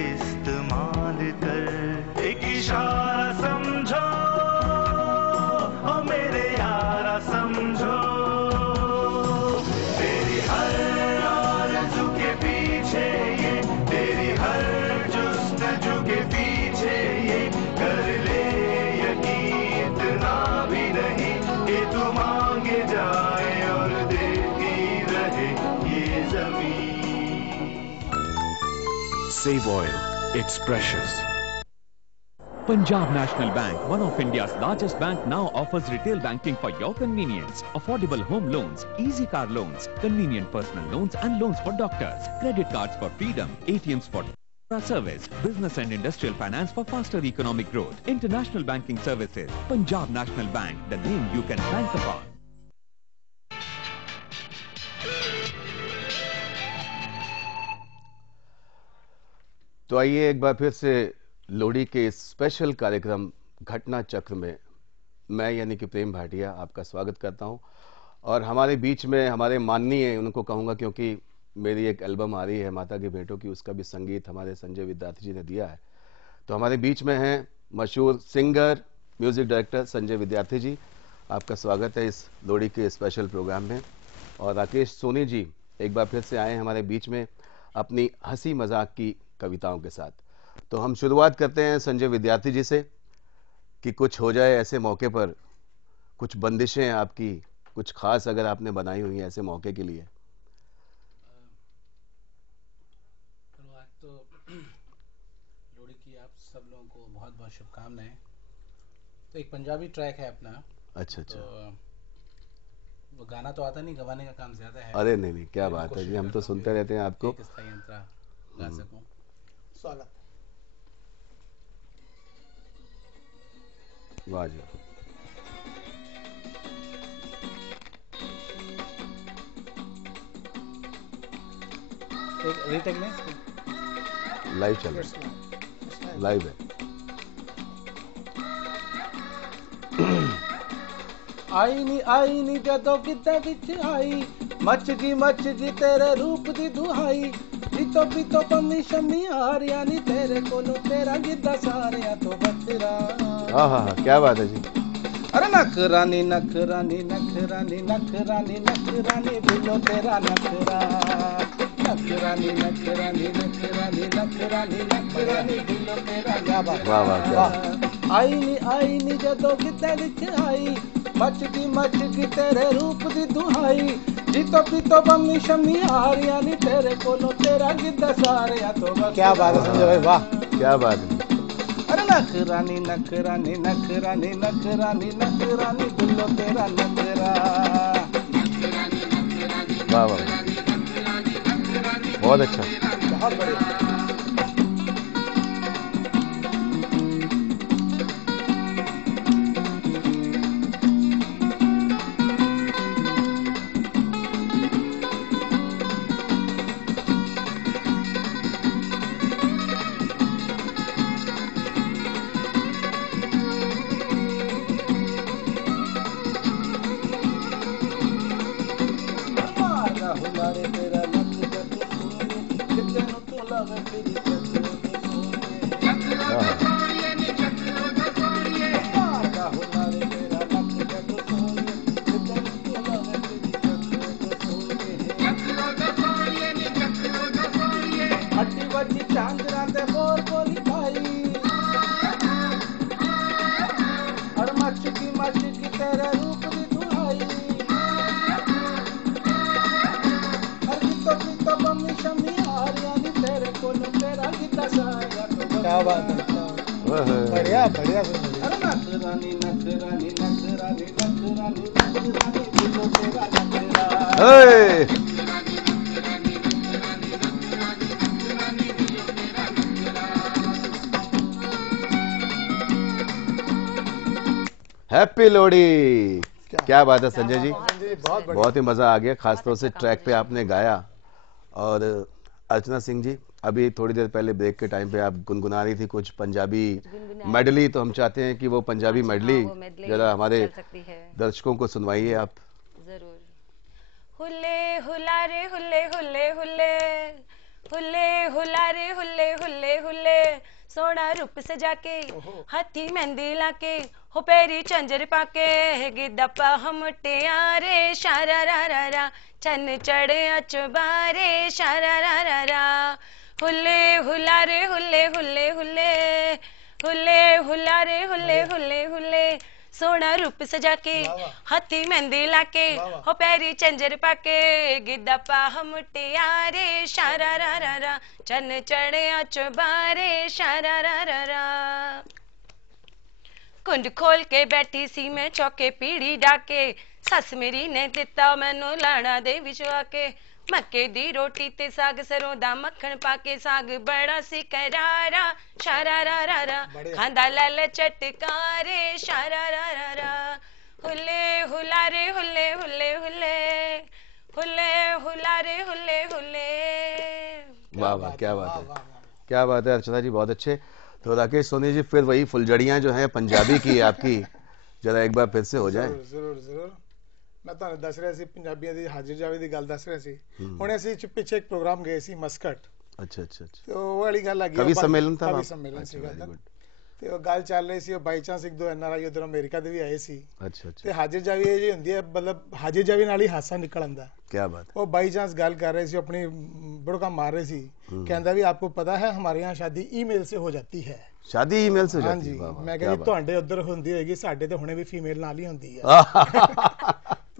इस्तेमाल कर। एक इशारा समझो ओ मेरे यारा समझो, तेरी हर आरज़ू के पीछे ये, तेरी हर जुस्तजू के पीछे ये, कर ले यकीन इतना भी नहीं कि तू मांगे जाए और देती रहे ये ज़मीन। Save oil, it's precious. Punjab National Bank, one of India's largest bank, now offers retail banking for your convenience. Affordable home loans, easy car loans, convenient personal loans and loans for doctors, credit cards for freedom, ATMs for service, business and industrial finance for faster economic growth, international banking services. Punjab National Bank, the name you can bank upon. तो आइए एक बार फिर से लोहड़ी के special कार्यक्रम घटना चक्र में मैं यानी कि प्रेम भाटिया आपका स्वागत करता हूं। और हमारे बीच में हमारे माननीय, उनको कहूंगा क्योंकि मेरी एक एल्बम आ रही है माता की भेंटों की, उसका भी संगीत हमारे संजय विद्यार्थी जी ने दिया है। तो हमारे बीच में हैं मशहूर सिंगर, म्यूजिक डायरेक्टर संजय विद्यार्थी जी। आपका स्वागत है इस लोहड़ी के स्पेशल प्रोग्राम में। और राकेश सोनी जी एक बार फिर से आए हमारे बीच में अपनी हंसी मजाक की कविताओं के साथ। तो हम शुरुआत करते हैं संजय विद्यार्थी जी से कि कुछ हो जाए ऐसे मौके पर, कुछ बंदिशें आपकी कुछ खास अगर आपने बनाई हुई हैं ऐसे मौके के लिए। तो लोहड़ी की आप सब लोगों को बहुत बहुत शुभकामनाएं। तो एक पंजाबी ट्रैक है अपना। अच्छा। तो वो गाना तो आता नहीं, गवाने का काम ज्यादा है। अरे नहीं, क्या बात है जी, हम तो सुनते रहते हैं आपको। गा सकूं। स्वागत। वाह जी। एक रीटेक में लाइव चल रहा है, लाइव है। आई नी जदों किते विच आई, मच जी तेरे रूप दी दुहाई, जीतो पीतो पम्मी शम्मी हारिया नी, तेरे कोलों तेरा गिद्दा सारिया तो बचरा। हाँ, क्या बात है जी। अरे नखरानी नखरानी नखरानी नखरानी नखरानी बिलो तेरा नखरा, नखरानी नखरानी नखरानी नखरानी नखरानी बिलो तेरा। क्या बात। वाह वाह क्या। आई नी जदों किते विच आई, मच की तेरे रूप दी दुहाई, जीतो पीतो बम्मी शम्मी हारिया नी, तेरे कोलों तेरा गिद्दा सारिया तो बस। क्या बात है संजय भाई, वाह क्या बात है। अरे नखरानी नखरानी नखरानी नखरानी नखरानी बिल्लो तेरा नखरा। वाह वाह बहुत अच्छा, बहुत बढ़िया। क्या बात है, बढ़िया बढ़िया हैप्पी लोहड़ी। क्या बात है संजय जी, बहुत बहुत ही मजा आ गया, खासतौर से ट्रैक पे आपने गाया। और अर्चना सिंह जी, अभी थोड़ी देर पहले ब्रेक के टाइम पे आप गुनगुना रही थी कुछ पंजाबी मेडली, तो हम चाहते हैं कि वो पंजाबी मेडली जरा हमारे दर्शकों को सुनवाइए आप। जरूर। हुल्ले हुलारे हुल्ले हुल्ले हुल्ले हुल्ले हुलारे हुल्ले हुल्ले हुल्ले, सोना रूप सजा के हाथी मेहंदी लाके हो पैरी चंजर पाके, गिद्दा हम टियारे शारा रा रा रा, चन चढ़े अचबारे शारा रा रा रा। हुल्ले हुलारे हुल्ले हुल्ले हुल्ले हुल्ले हुलारे हुल्ले हुल्ले हुल्ले, सोना रूप सजा के हाथी मेहंदी लाके हो पैरी चंजर पाके, गिद्दा हम टियारे शारा रा रा रा, चन चढ़े अचबारे शारा रा रा रा। कुंड खोल के बैठी सी मैं चौके पीड़ी डाके, सस मेरी ने दिता मैनू लाना दे विच आके, मक्के दी रोटी ते साग सरों दा मक्खन पाके, साग बड़ा सी करारा शारा रा रा रा, खांदा लाल चटकारे शारा रा रा रा। हुल्ले हुलारे हुल्ले हुल्ले हुल्ले हुल्ले हुलारे हुल्ले हुल्ले। वाह वाह, क्या बात है, क्या बात है अर्चना जी, बहुत अच्छे। तो राकेश सोनी जी, फिर वही फुलझड़ियां जो हैं पंजाबी की आपकी, जरा एक बार फिर से हो जाए। जरूर जरूर। मैं तो दस रहा सी पंजाबियों की हाजिर जावे की गल दस रहा सी। हुणे असीं पिछे एक प्रोग्राम गए सी मस्कट। अच्छा अच्छा अच्छा। तो वो वाली गल आ गई, कवि सम्मेलन था, कवि सम्मेलन सीगा। ਤੇ ਉਹ ਗੱਲ ਚੱਲ ਰਹੀ ਸੀ, ਬਾਈ ਚਾਂਸ ਇੱਕ ਦੋ ਐਨਆਰਆਈ ਉਧਰ ਅਮਰੀਕਾ ਦੇ ਵੀ ਆਏ ਸੀ। ਅੱਛਾ ਅੱਛਾ। ਤੇ ਹਾਜ਼ਰ ਜਾਵੀ ਇਹ ਜੀ ਹੁੰਦੀ ਹੈ, ਮਤਲਬ ਹਾਜ਼ਰ ਜਾਵੀ ਨਾਲ ਹੀ ਹਾਸਾ ਨਿਕਲ ਆਂਦਾ। ਕੀ ਬਾਤ ਹੈ। ਉਹ ਬਾਈ ਚਾਂਸ ਗੱਲ ਕਰ ਰਹੇ ਸੀ, ਆਪਣੀ ਬੜਕਾ ਮਾਰ ਰਹੇ ਸੀ, ਕਹਿੰਦਾ ਵੀ ਆਪਕੋ ਪਤਾ ਹੈ ਹਮਾਰੇ यहाँ शादी ईमेल से हो जाती है। शादी ईमेल से हो जाती है? ਹਾਂਜੀ, ਮੈਂ ਕਿਹਾ ਜੀ ਤੁਹਾਡੇ ਉਧਰ ਹੁੰਦੀ ਹੋਏਗੀ, ਸਾਡੇ ਤੇ ਹੁਣੇ ਵੀ ਫੀਮੇਲ ਨਾਲ ਹੀ ਹੁੰਦੀ ਹੈ।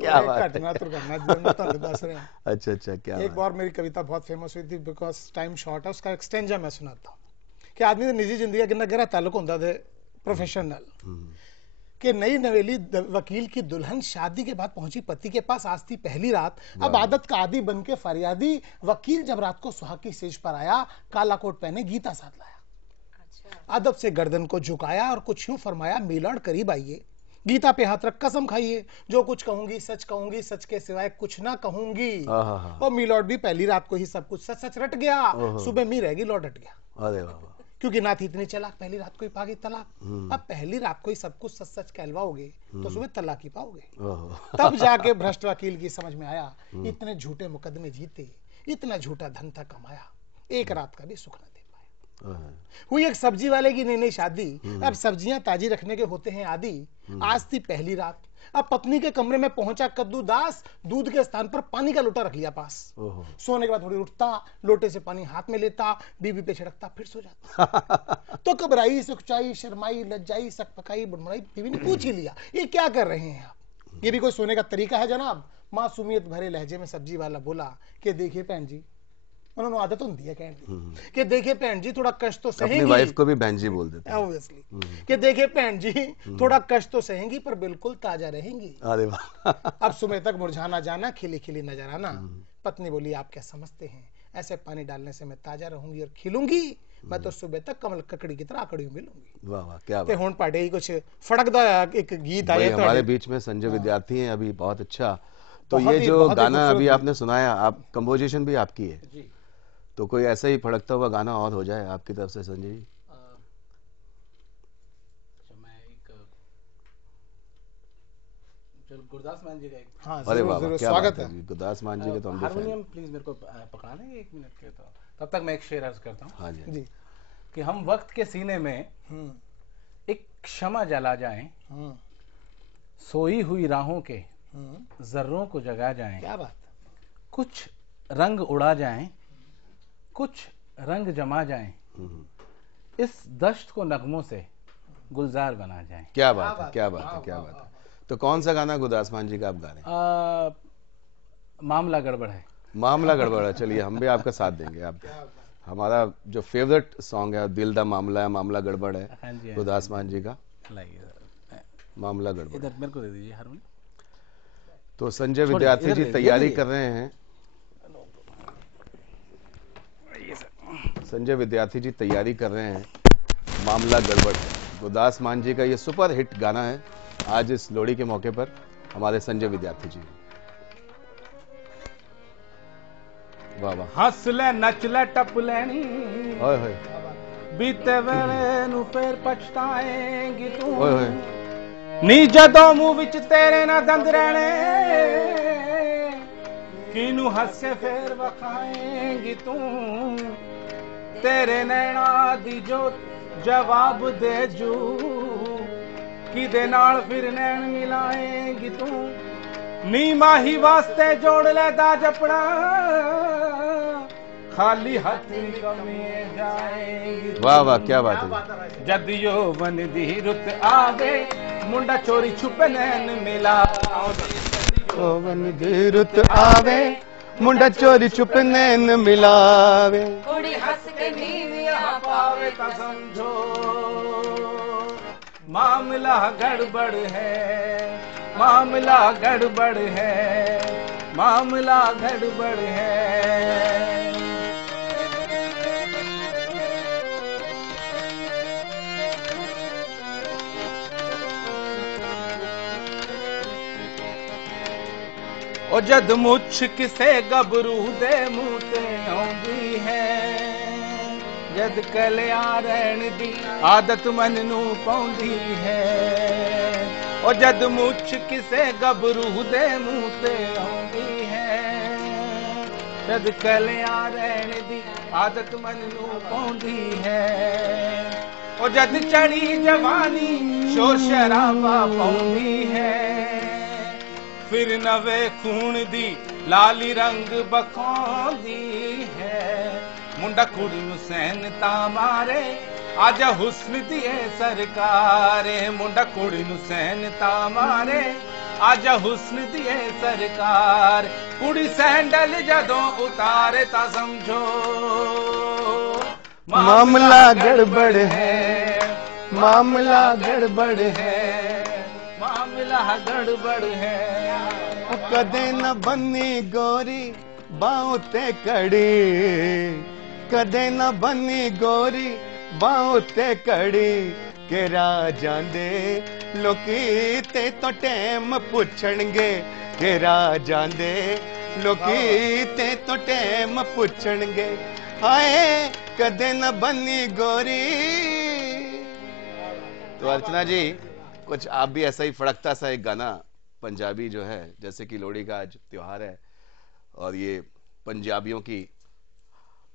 क्या बात है। घटना दुर्घटना जो मैं ਤੁਹਾਨੂੰ ਦੱਸ ਰਿਹਾ। अच्छा अच्छा, क्या एक बार मेरी कविता बहुत फेमस हुई थी, बिकॉज टाइम शॉर्ट है, उसका एक्सटेंजा मैं सुनाता हूँ कि आदमी की निजी जिंदगी कितना गहरा ताल्लुक होता है प्रोफेशनल। कि नई नवेली वकील की दुल्हन शादी के बाद पहुंची पति के पास, आज थी पहली रात, अब आदत का आदी बन के फरियादी वकील जब रात को सुहाग की सेज पर आया, काला कोट पहने गीता साथ लाया। अदब से गर्दन को झुकाया और कुछ यूं फरमाया, मिलॉर्ड करीब आइए, गीता पे हाथ रख कसम खाइए, जो कुछ कहूंगी सच के सिवाय कुछ ना कहूंगी। और मिलॉर्ड भी पहली रात को ही सब कुछ सच सच रट गया, सुबह मी रहेगी लौट हट गया। अरे वाह, क्योंकि ना थी इतनी चलाक, पहली रात को ही पागी तलाक। अब पहली रात को ही सब कुछ सच सच कहलवाओगे तो सुबह तलाक ही पाओगे। तब जाके भ्रष्ट वकील की समझ में आया, इतने झूठे मुकदमे जीते, इतना झूठा धन था कमाया, एक रात का भी सुख न दे पाया। हुई एक सब्जी वाले की नई नई शादी, अब सब्जियां ताजी रखने के होते हैं आदि, आज थी पहली रात, अब पत्नी के कमरे में पहुंचा कद्दू दास, दूध के स्थान पर पानी का लोटा रख लिया पास। सोने के बाद थोड़ी उठता, लोटे से पानी हाथ में लेता, बीबी पे छिड़कता, फिर सो जाता। तो घबराई, सुखचाई, शर्माई, लज्जाई, सकपकाई, बुड़बुड़ाई, बीबी ने पूछ ही लिया, ये क्या कर रहे हैं आप, ये भी कोई सोने का तरीका है जनाब। मासूमियत भरे लहजे में सब्जी वाला बोला कि देखिए बहन जी, उन्होंने आदत होती है कहने कि देखिए बहन जी थोड़ा कष्ट तो सहेंगी, अपनी वाइफ को भी बहन जी बोल देते हैं ऑब्वियसली, कि देखिए बहन जी थोड़ा कष्ट तो सहेंगी पर बिल्कुल ताजा रहेंगी। अरे वाह। अब सुबह तक मुरझाना जाना, खिली खिली नजर आना। पत्नी बोली, आप क्या समझते हैं, ऐसे पानी डालने से मैं ताजा रहूंगी और खिलूंगी, मैं तो सुबह तक कमल ककड़ी की तरह आकड़ी मिलूंगी। वाह वाह, क्या बात। हुण पाड़े ही कुछ फड़कदा एक गीत आया हमारे बीच में, संजय विद्यार्थी हैं अभी, बहुत अच्छा। तो ये जो गाना अभी आपने सुनाया, आप कंपोजिशन भी आपकी है जी, तो कोई ऐसा ही फड़कता हुआ गाना और हो जाए आपकी तरफ से संजय जी। मैं एक गुरदास मान जी का एक, हाँ, अरे वाह, क्या स्वागत है गुरदास मान जी के। तो हम हारमोनियम प्लीज मेरे को पकड़ा लेंगे 1 मिनट के, तो तब तक मैं एक शेर अर्ज करता हूँ। हाँ जी। कि हम वक्त के सीने में एक क्षमा जला जाएं, सोई हुई राहों के जर्रों को जगा जाएं, क्या बात, कुछ रंग उड़ा जाएं, कुछ रंग जमा जाएं, इस दश्त को नगमों से गुलजार बना जाएं। क्या बात है, क्या बात है, क्या बात है। तो कौन सा गाना गुरदास मान जी का आप गा रहे हैं? मामला गड़बड़ है। मामला गड़बड़ है, चलिए हम भी आपका साथ देंगे। आप हमारा जो फेवरेट सॉन्ग है दिल दा मामला है, मामला गड़बड़ है, हाँ जी, गुरदास मान जी का लाइए मामला गड़बड़। इधर मेरे को दे दीजिए हारमोनियम। तो संजय विद्यार्थी जी तैयारी कर रहे हैं, संजय विद्यार्थी जी तैयारी कर रहे हैं मामला गड़बड़। गुरदास मान जी का ये सुपर हिट गाना है। आज इस लोहड़ी के मौके पर हमारे संजय विद्यार्थी जी। वाह वाह। हंस ले नच ले टप लेनी, ओए होए, बीते वेले नू फिर पछताएंगी तू, ओए होए, नी जदों मुंह विच तेरे ना दंद रहने, किनू हंसे फिर वखाएंगी तू, तेरे नैना दी जो जवाब दे जू, किदे नाल फिर नैन मिलाएंगी तू, नी माही वास्ते जोड़ ले दा जपड़ा, खाली हाथ कमे जाएगी। वाह वाह, क्या बात है। जद यौवन दी रुत आवे, मुंडा चोरी छुपे नैन मिला, यौवन दी रुत आवे, मुंडा चोरी छुप नैन मिलावे, कुड़ी हंस के नीवियां पावे ता समझो मामला गड़बड़ है, मामला गड़बड़ है, मामला गड़बड़ है। ओ जद मुछ किसे गबरू दे मुंह ते आउंदी है, जद कलिया रहन दी आदत मन नू पाउंदी है, ओ जद मुछ किसे गबरू दे मुंह ते आउंदी है, जद कलिया रहन दी आदत मन नू पाउंदी है, ओ जद चढ़ी जवानी शोर शराबा पाउंदी है, फिर नवे खून दी लाली रंग बखांदी है, मुंडा कुड़ी नू सैन ता मारे आजा हुस्न दिए सरकारे, मुंडा कुड़ी नू सैन ता मारे आजा हुस्न दिए सरकार, कुड़ी सैंडल जदों उतारे ता समझो मामला गड़बड़ है, मामला गड़बड़ है, मामला गड़बड़ है। कदे न बनी गोरी बाहों ते कड़ी, कदे न बनी गोरी बाहों ते कड़ी, के राजां दे लोकी ते तो टैम पुछणगे, के राजां दे लोकी ते तो टैम पुछणगे, हाय कदे न बनी गोरी। तो अर्चना जी कुछ आप भी ऐसा ही फड़कता सा एक गाना पंजाबी जो है, जैसे कि लोहड़ी का आज त्योहार है और ये पंजाबियों की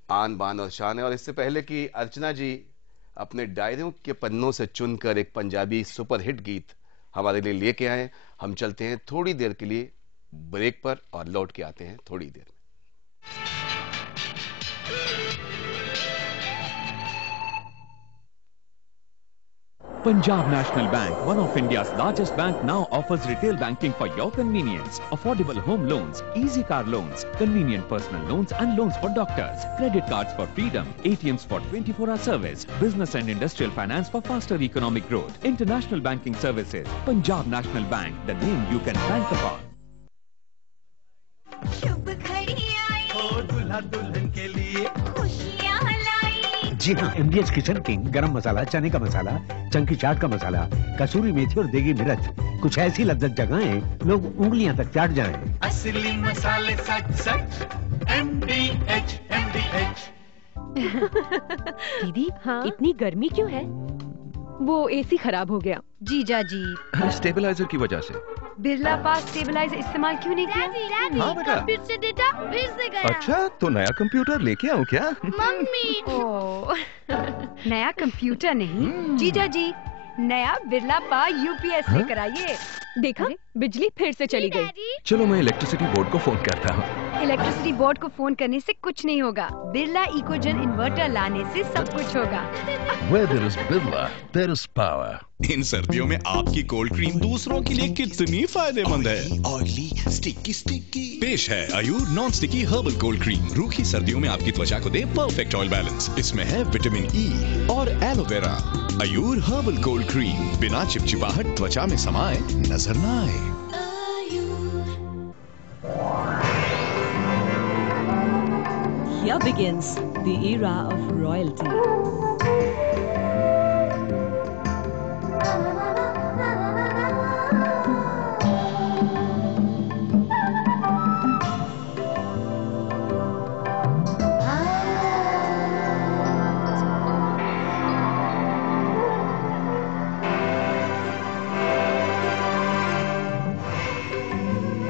आन बान और शान है, और इससे पहले कि अर्चना जी अपने डायरियों के पन्नों से चुनकर एक पंजाबी सुपरहिट गीत हमारे लिए लेके आए, हम चलते हैं थोड़ी देर के लिए ब्रेक पर और लौट के आते हैं थोड़ी देर में। Punjab National Bank, one of India's largest bank, now offers retail banking for your convenience. Affordable home loans, easy car loans, convenient personal loans and loans for doctors, credit cards for freedom, ATMs for 24-hour service, business and industrial finance for faster economic growth, international banking services. Punjab National Bank, the name you can bank upon. दूल्हा दुल्हन के लिए खुशियाँ लाई। जी हाँ, MDH kitchen king गरम मसाला, चने का मसाला, चंकी चाट का मसाला, कसूरी मेथी और देगी मिर्च, कुछ ऐसी लज्जत जगहें लोग उंगलियां तक चाट जाएं। असली मसाले सच सच MDH। दीदी हाँ? इतनी गर्मी क्यों है? वो एसी खराब हो गया। जीजा जी स्टेबलाइजर की वजह से। बिरला पास स्टेबलाइजर इस्तेमाल क्यों नहीं किया? हाँ बेटा। कंप्यूटर से डेटा फिर से गया। अच्छा, तो नया कंप्यूटर लेके आऊँ क्या? मम्मी। नया कंप्यूटर नहीं जीजा जी, नया बिरला पा UPS से कराइए। देखा, बिजली फिर से चली गई। चलो मैं इलेक्ट्रिसिटी बोर्ड को फोन करता हूँ। इलेक्ट्रिसिटी बोर्ड को फोन करने से कुछ नहीं होगा, बिरला इकोजन इन्वर्टर लाने से सब कुछ होगा। Where there is Birla, there is power. इन सर्दियों में आपकी कोल्ड क्रीम दूसरों के लिए कितनी फायदेमंद है। Oily sticky sticky. पेश है Ayur non sticky herbal cold cream. रूखी सर्दियों में आपकी त्वचा को दे परफेक्ट ऑयल बैलेंस। इसमें है विटामिन ई और एलोवेरा। आयुर हर्बल कोल्ड क्रीम, बिना चिपचिपाहट त्वचा में समाए नजर न आए। Here begins the era of royalty.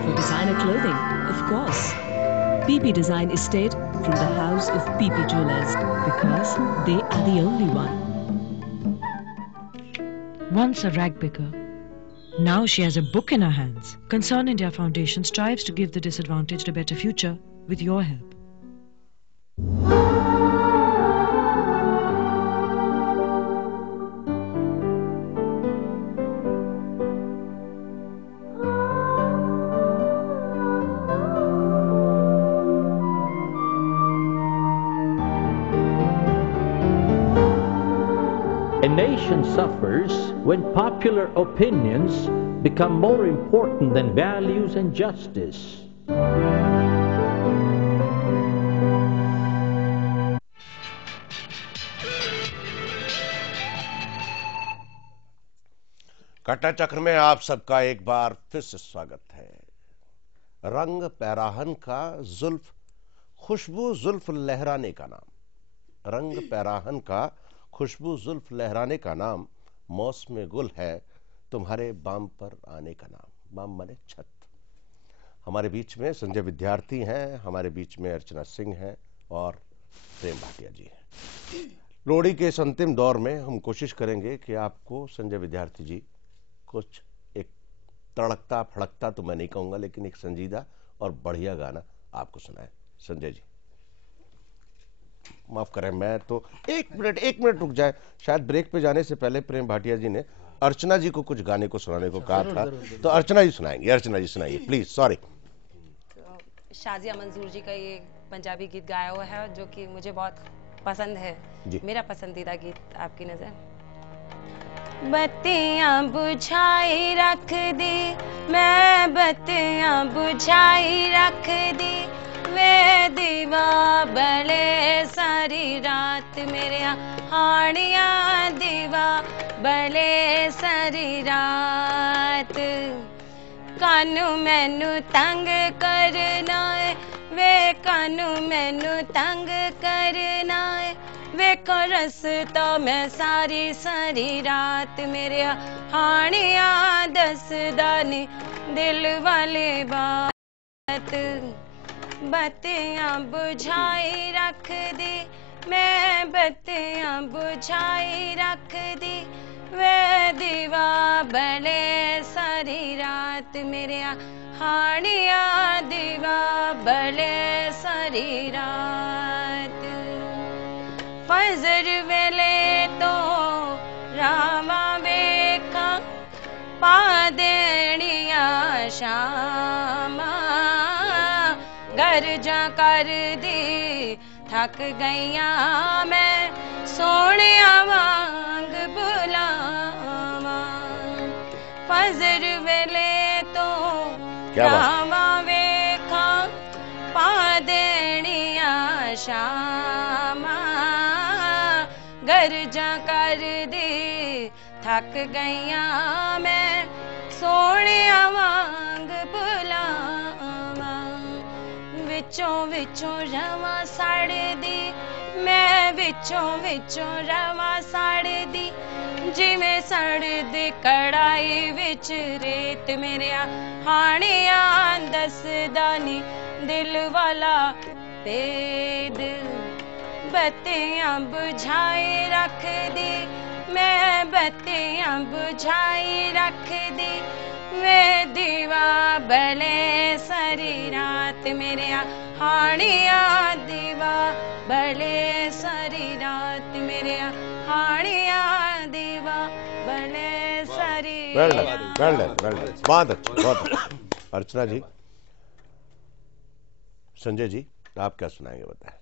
For designer clothing, of course. PP Design Estate from the house of PP Jewelers, because they are the only one. Once a rag picker, now she has a book in her hands. Concern India Foundation strives to give the disadvantaged a better future with your help. A nation suffers when popular opinions become more important than values and justice. घटना चक्र में आप सबका एक बार फिर से स्वागत है। रंग पैराहन का जुल्फ, खुशबू जुल्फ लहराने का नाम। रंग पैराहन का खुशबू जुल्फ लहराने का नाम, मौसम गुल है तुम्हारे बाम पर आने का नाम। बाम माने छत। हमारे बीच में संजय विद्यार्थी हैं, हमारे बीच में अर्चना सिंह हैं और प्रेम भाटिया जी हैं। लोहड़ी के इस अंतिम दौर में हम कोशिश करेंगे कि आपको संजय विद्यार्थी जी कुछ एक तड़कता फड़कता तो मैं नहीं कहूंगा, लेकिन एक संजीदा और बढ़िया गाना आपको सुनाए। संजय जी माफ करें, मैं तो एक मिनट रुक जाए। शायद ब्रेक पे जाने से पहले प्रेम भाटिया जी ने अर्चना जी को कुछ गाने को सुनाने को कहा था, तो अर्चना जी सुनाएंगे। अर्चना जी सुनाइए प्लीज। सॉरी। तो शाजिया मंजूर जी का ये पंजाबी गीत गाया हुआ है जो कि मुझे बहुत पसंद है जी। मेरा पसंदीदा गीत आपकी नजर। बत्तियां बुझाई रख दी मैं, बत्तियां बुझाई रख दी वे दीवा बले सारी रात मेरे हानिया दीवा बले सारी रात। कानू मैनू तंग करना है वे, कानू मैनू तंग करना है वे, रसता मैं सारी सारी रात मेरे हानिया दसदा नी दिल वाली बात। बत्तियां बुझाई रख दी मैं, बत्तियां बुझाई रख दी वे दीवा बले सारी रात मेरे हानिया दीवा बले सारी रात। फजर वेले तो रावा वेखा पा देनिया शामा, घर जा कर दी थक गईया मैं सोने वांग बुलावा। फजर वेले तो रावा वेखा पा देनिया शामा, घर जा कर दी थक गईया मैं सोने वांग बुलावा। विचों विचों रवा सड़ दी मैं, विचों विचों रवा सड़ दी जिवें सड़दी कड़ाई विच रेत मेरे हानिया दसदा नी दिल वाला भेद। बत्तियां बुझाई रख दी मैं, बत्तियां बुझाई रख दी वे दीवा बले सारी रात मेरे हानिया दीवा भले सारी रात मेरे हानिया दीवा भले सारी रात। बहुत अच्छा। अर्चना जी, संजय जी, आप क्या सुनाएंगे बताएं।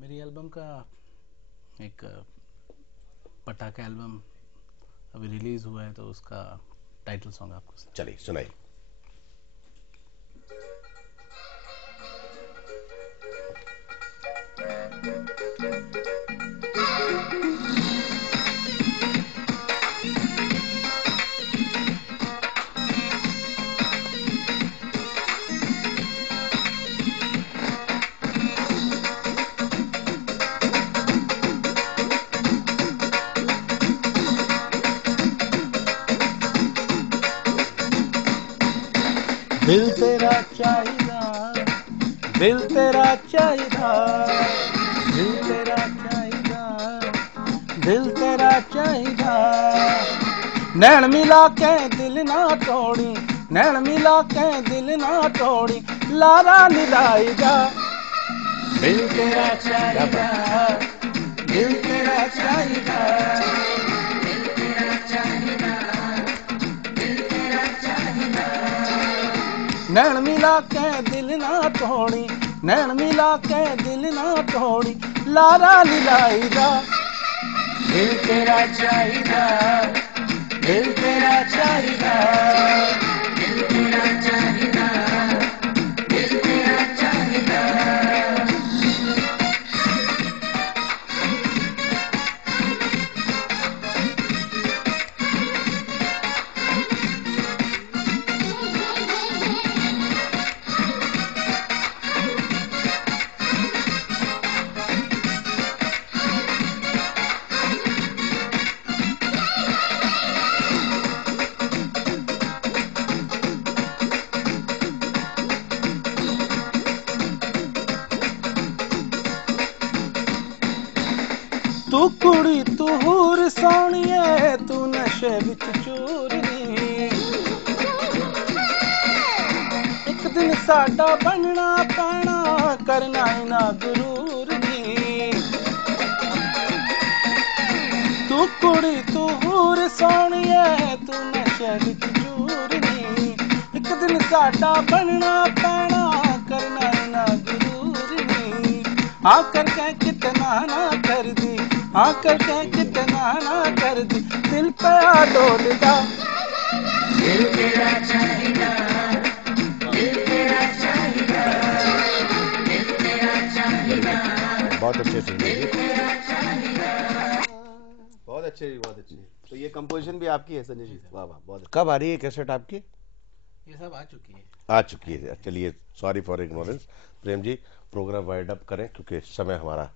मेरी एल्बम का एक पटाखा एल्बम अभी रिलीज हुआ है, तो उसका टाइटल सॉन्ग आपको चलिए सुनाइए। दिल तेरा चाहिदा, दिल तेरा चाहिदा, दिल तेरा चाहिदा, दिल तेरा चाहिदा। नैन मिला के दिल ना तोड़ी, नैन मिला के दिल ना तोड़ी, लारा निलाईदा। दिल तेरा चाहिदा, दिल तेरा चाहिदा, दिल तेरा चाहिदा, दिल तेरा चाहिदा। नैन मिला के दिल ना तोड़ी, नैन मिला के दिल ना तोड़ी, लारा निलाईदा। दिल तेरा चाहिदा, दिल तेरा चाहिदा, दिल तेरा चाहिदा, दिल तेरा चाहिदा। तू कुड़ी तू हूर सोनिए, तू नशे विच चूर नी। एक दिन साडा बनना पैना, करना ना गुरूर नी। तू कुड़ी तू हूर सोनिए, तू नशे विच चूर नी। एक दिन साडा बनना पैना, करना ना गुरूर नी। आकर के कितना ना कर दी, आकर के कितना ना कर दी, दिल पे आ डोलदा। दिल तेरा चाहिदा, दिल तेरा चाहिदा, दिल तेरा चाहिदा। बहुत अच्छे संजय जी, बहुत अच्छे जी, बहुत अच्छे। तो ये कंपोजिशन भी आपकी है संजय जी? वाह वाह, बहुत। कब आ रही है कैसेट आपकी? ये सब आ चुकी है। आ चुकी है। चलिए, sorry for ignorance. Prem ji, programme wind up करें क्योंकि समय हमारा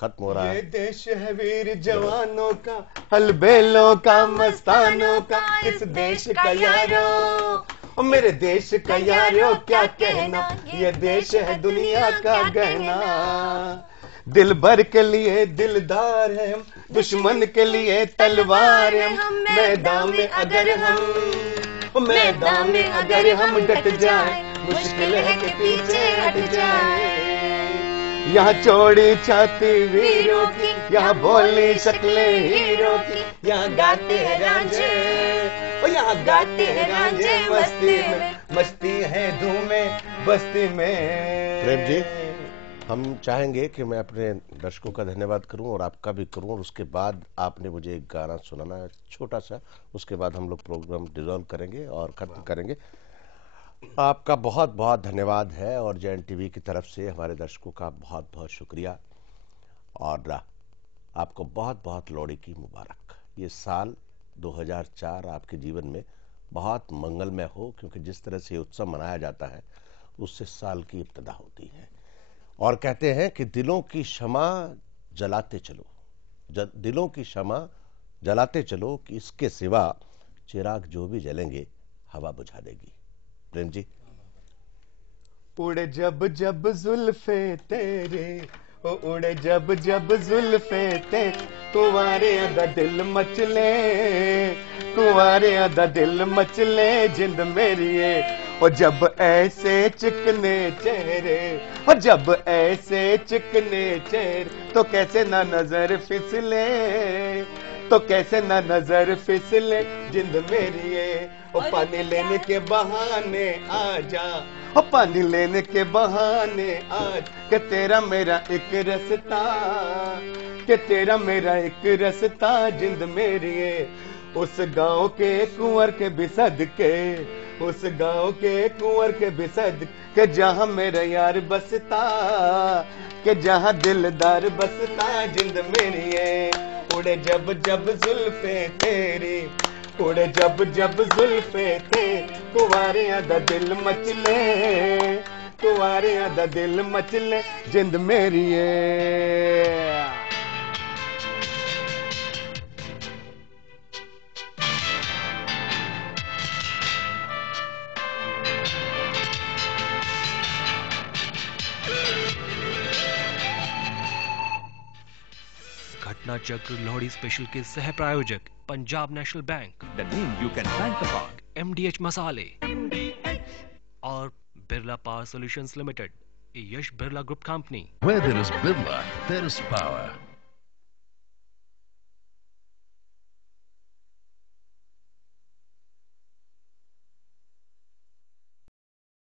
खत्म हो रहा है। ये देश है वीर जवानों का, हलबेलों का, मस्तानों का, इस देश का यारो, ओ मेरे देश का यारो क्या कहना, ये देश है दुनिया का गहना। दिल भर के लिए दिलदार है हम, दुश्मन के लिए तलवार है हम। मैदान में अगर हम, मैदान में अगर हम डट जाए, मुश्किल है कि पीछे हट जाए। यहाँ चौड़ी छाती वीरों की, यहाँ बोली शक्लें हीरो की, यहाँ गाते हैं रांझे, ओ यहाँ गाते हैं रांझे मस्ती में, मस्ती है धूमें बस्ती में। प्रेम जी, हम चाहेंगे कि मैं अपने दर्शकों का धन्यवाद करूं और आपका भी करूं, और उसके बाद आपने मुझे एक गाना सुनाना है छोटा सा, उसके बाद हम लोग प्रोग्राम डिसॉल्व करेंगे और खत्म करेंगे। आपका बहुत बहुत धन्यवाद है और जैन टीवी की तरफ से हमारे दर्शकों का बहुत बहुत शुक्रिया, और आपको बहुत बहुत लोहड़ी की मुबारक। ये साल 2004 आपके जीवन में बहुत मंगलमय हो, क्योंकि जिस तरह से उत्सव मनाया जाता है उससे साल की इब्तिदा होती है। और कहते हैं कि दिलों की क्षमा जलाते चलो, दिलों की क्षमा जलाते चलो, कि इसके सिवा चिराग जो भी जलेंगे हवा बुझा देगी। प्रेम जी, उड़े जब जब जुल्फे तेरे, ओ उड़े जब जब जुल्फे तेरे, कुंवारे आधा दिल मचले, कुंवारे आधा दिल मचले, जिंद मेरी है और जब ऐसे चिकने चेहरे, और जब ऐसे चिकने चेहरे, तो कैसे ना नजर फिसले, तो कैसे ना नजर फिसले जिंद मेरी है। ओ पानी लेने के बहाने आ जा, ओ पानी लेने के बहाने आज, कि तेरा मेरा एक रास्ता, कि तेरा मेरा एक रास्ता जिंद मेरी है। उस गांव के कुंवर के बिसद के, उस गांव के कुंवर के बिसद के, जहां मेरा यार बसता, कि जहां दिलदार बसता जिंद मेरी है। उड़े जब जब जुल्फे तेरी, उड़े जब जब जुल्फे थे, कुंवारे दा दिल मचले, कुंवारे दा दिल मचले जिंद मेरी है। घटना चक्र लोहड़ी स्पेशल के सह प्रायोजक Punjab national bank, The name you can bank upon. MDH मसाले और Birla power solutions limited, Yash Birla group company. Where there is Birla, there is power.